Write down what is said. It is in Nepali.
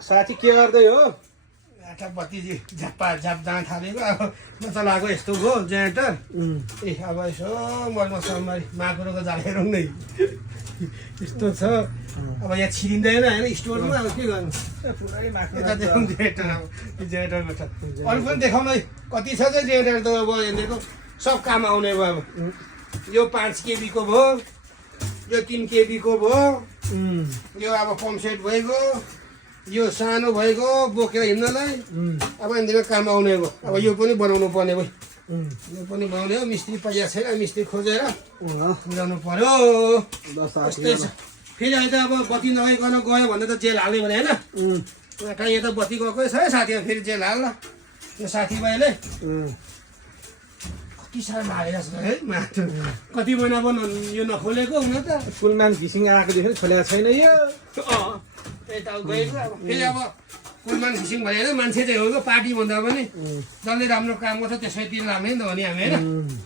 साथी के गर्दै हो? आटा बत्ती झ्याप्पा झ्याप जान थालेको अब म त लाग्यो यस्तो हो जेनेरेटर ए अब यसो मलमसलमारी माकुरोको जाल हेरौँ नै यस्तो छ अब यहाँ छिरिँदैन होइन स्टोरमा अब के गर्नु पुरै माकुरो देखाउँ जेनेरेटर अब जेनेरेटरमा छ अरू पनि देखाउँ है कति छ चाहिँ जेनेरेटर त अब यहाँनिरको सब काम आउने भयो अब यो 5 केबीको भयो यो 3 केबीको भयो यो अब पम्प सेट भइगयो यो सानो भइगयो बोकेर हिँड्नलाई अब यहाँनिर काम आउने हो अब यो पनि बनाउनु पर्ने भयो यो पनि बनाउने हो मिस्त्री पैसा छैन मिस्त्री खोजेर मिलाउनु पर्यो यस्तै छ फेरि अहिले त अब बत्ती नगइकन गयो भने त जेल हाल्ने भने होइन कहीँ यता बत्ती गएकै छ है साथीहरू फेरि जेल हाल्ला यो साथीभाइले कति साह्रो मारेको छ है माटो कति महिना पनि यो नखोलेको हुन त कुलमान घिसिङ आएकोदेखि खोलेको छैन यो यता गएको अब फेरि अब कुलमान घिसिङ भने होइन मान्छे चाहिँ हो पार्टी भन्दा पनि जसले राम्रो काम गर्छ त्यसमै तिर लाग्ने नि त हो नि हामी होइन